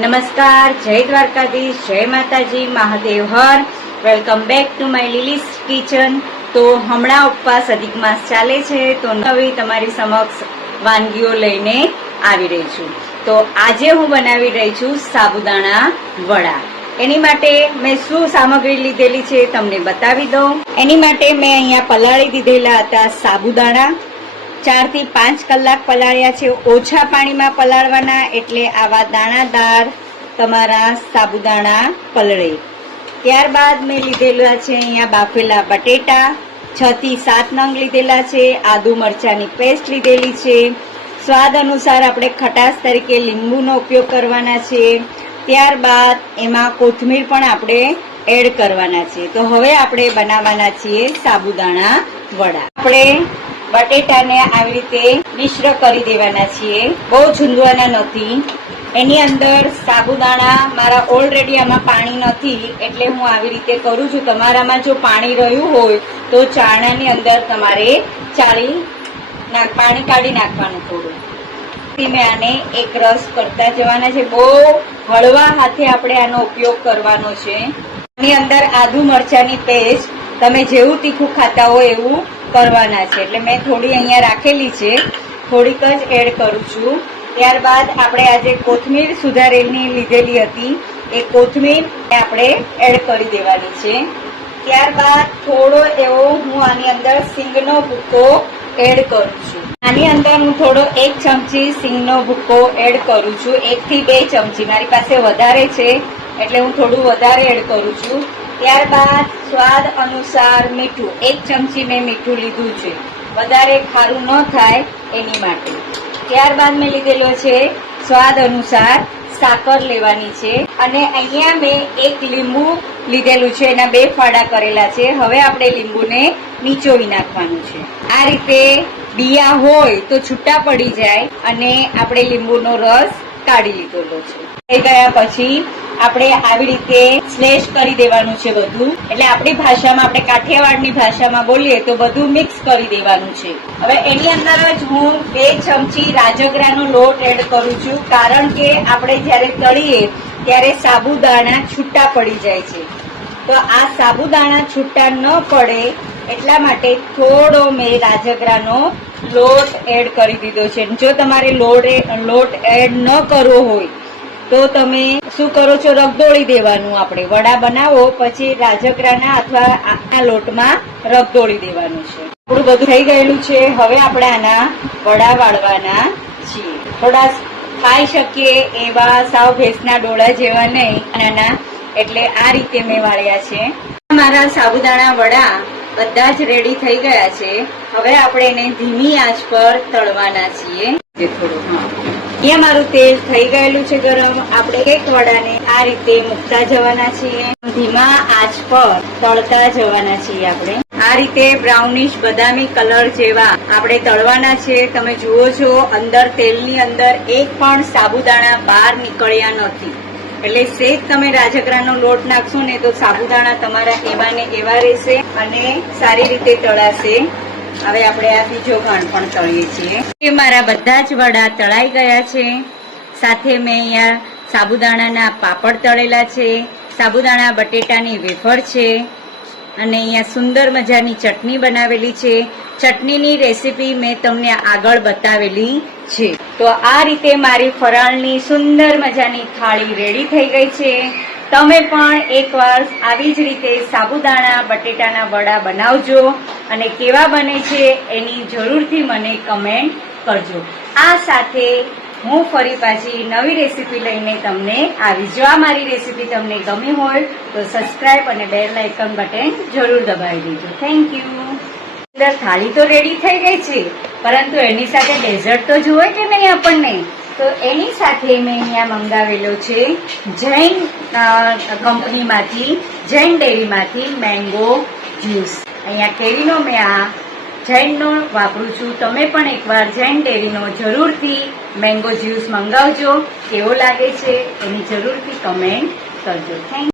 નમસ્કાર, જય દ્વારકાધીશ, જય માતાજી, Mahadev Har. Welcome back to my Lily's kitchen. તો હમણાં ઉપવાસ અધિક માસ ચાલે છે, તો નવી તમારી સમક્ષ વાનગીઓ લઈને આવી રહી છું. તો આજે હું બનાવી રહી છું સાબુદાણા વડા. એની માટે મેં શું સામગ્રી લીધેલી છે તમને બતાવી દઉં. એની માટે મેં અહીંયા પલાળી દીધેલા હતા સાબુદાણા. 4 થી 5 કલાક પલાળ્યા છે. ઓછા પાણીમાં પલાળવાના, એટલે આવા દાણાદાર તમારા સાબુદાણા પલળે. ત્યારબાદ મેં લીધેલા છે અહીંયા બાફેલા બટેટા 6 થી 7 નંગ લીધેલા છે. આદુ મરચાની પેસ્ટ લીધેલી છે. સ્વાદ અનુસાર આપણે ખટાશ તરીકે લીંબુનો ઉપયોગ કરવાના છે. ત્યારબાદ એમાં કોથમીર પણ આપણે એડ કરવાના છે. તો હવે આપણે બનાવવાના છીએ સાબુદાણા વડા. આપણે બટેટાને આવી રીતે મિશ્ર કરી દેવાના છીએ, બહુ છૂંદવાના નથી. એની અંદર સાબુદાણા મારા ઓલરેડી આમાં પાણી નથી, એટલે હું આવી રીતે કરું છું. તમારામાં જો પાણી રહ્યું હોય તો ચાણાની અંદર તમારે પાણી કાઢી નાખવાનું થોડું. મેં આને એક રસ કરતા જવાના છે. બહુ હળવા હાથે આપણે આનો ઉપયોગ કરવાનો છે. આની અંદર આદુ મરચાની પેસ્ટ તમે જેવું તીખું ખાતા હોય એવું કરવાના છે, એટલે મેં થોડી અહીંયા રાખેલી છે, થોડીક જ એડ કરું છું. ત્યારબાદ આપણે આજે કોથમીર સુધારેલી લીધેલી હતી, એ કોથમીર આપણે એડ કરી દેવાની છે. ત્યારબાદ થોડો એવો હું આની અંદર સિંગનો ભૂકો એડ કરું છું. આની અંદર હું થોડો 1 ચમચી સિંગનો ભૂકો એડ કરું છું. 1 થી 2 ચમચી, મારી પાસે વધારે છે એટલે હું થોડું વધારે એડ કરું છું. ત્યારબાદ સ્વાદ અનુસાર મીઠું, 1 ચમચી મેં મીઠું લીધું છે, વધારે ખારું ન થાય એની માટે. ત્યારબાદ મેં લીધેલો છે સ્વાદ અનુસાર સાકર લેવાની છે, અને અહીંયા મેં 1 લીંબુ લીધેલું છે, એના 2 ફાડા કરેલા છે. હવે આપણે લીંબુને નીચોવી નાખવાનું છે. આ રીતે બિયા હોય તો છૂટા પડી જાય, અને આપણે લીંબુનો રસ કાઢી લીધેલો છે. થઈ ગયા પછી આપણે આવી રીતે સ્લેશ કરી દેવાનું છે બધું. એટલે આપણી ભાષામાં, આપણે કાઠિયાવાડની ભાષામાં બોલીએ તો બધું મિક્સ કરી દેવાનું છે. હવે એની અંદર જ હું 2 ચમચી રાજગરાનો લોટ એડ કરું છું, કારણ કે આપણે જ્યારે તળીએ ત્યારે સાબુદાણા છૂટા પડી જાય છે. તો આ સાબુદાણા છૂટા ન પડે એટલા માટે થોડો મેં રાજગરાનો લોટ એડ કરી દીધો છે. જો તમારે લોટ એડ ન કરવો હોય તો તમે શું કરો છો, રગદોળી દેવાનું. આપણે વડા બનાવો પછી રાજગરાના અથવા આ લોટમાં રગદોળી દેવાનું છે. આપણું બધું થઈ ગયેલું છે. હવે આપણે આના વડા વાળવાના છીએ. થોડા ખાઈ શકીએ એવા, સાવ ભેંસના ડોળા જેવા નહીં, નાના. એટલે આ રીતે મેં વાળ્યા છે. મારા સાબુદાણા વડા બધા જ રેડી થઈ ગયા છે. હવે આપણે એને ધીમી આંચ પર તળવાના છીએ. અહીંયા મારું તેલ થઈ ગયેલું છે ગરમ. આપણે એક વડાને આ રીતે મૂકતા જવાના છીએ, ધીમા આંચ પર તળતા જવાના છીએ. આપણે આ રીતે બ્રાઉનિશ બદામી કલર જેવા આપણે તળવાના છે. તમે જુઓ છો અંદર તેલની અંદર એક પણ સાબુદાણા બહાર નીકળ્યા નથી. એટલે સેજ તમે રાજગરાનો લોટ નાખશો ને તો સાબુદાણા તમારા એવા ને એવા રહેશે અને સારી રીતે તળાશે. હવે આપણે આ બીજો ઘાણ પણ તળીએ છીએ. મારા બધા જ વડા તળાઈ ગયા છે. સાથે મેં અહીંયા સાબુદાણાના પાપડ તળેલા છે, સાબુદાણા બટેટાની વેફર છે, અને અહીંયા સુંદર મજાની ચટણી બનાવેલી છે. ચટણીની રેસીપી મેં તમને આગળ બતાવેલી છે. તો આ રીતે મારી ફરાળની સુંદર મજાની થાળી રેડી થઈ ગઈ છે. તમે પણ એકવાર આવી જ રીતે સાબુદાણા બટેટાના વડા બનાવજો, અને કેવા બને છે એની જરૂરથી મને કમેન્ટ કરજો. આ સાથે હું ફરી પાછી નવી રેસીપી લઈને તમને આવીશ. જો આ મારી રેસીપી તમને ગમી હોય તો સબસ્ક્રાઇબ અને બેલ આઇકન બટન જરૂર દબાવી દેજો. Thank you. થાળી તો રેડી થઈ ગઈ છે, પરંતુ એની સાથે ડેઝર્ટ તો જોઈએ કે નહીં આપણને. તો એની સાથે મેં અહીંયા મંગાવેલો છે જૈન કંપનીમાંથી, જૈન ડેરીમાંથી મેંગો જ્યુસ. અહીંયા કેરીનો મેં આ જૈનનો વાપરું છું. તમે પણ એકવાર જૈન ડેરીનો જરૂરથી મેંગો જ્યુસ મંગાવજો. કેવો લાગે છે એની જરૂરથી કમેન્ટ કરજો. Thank you.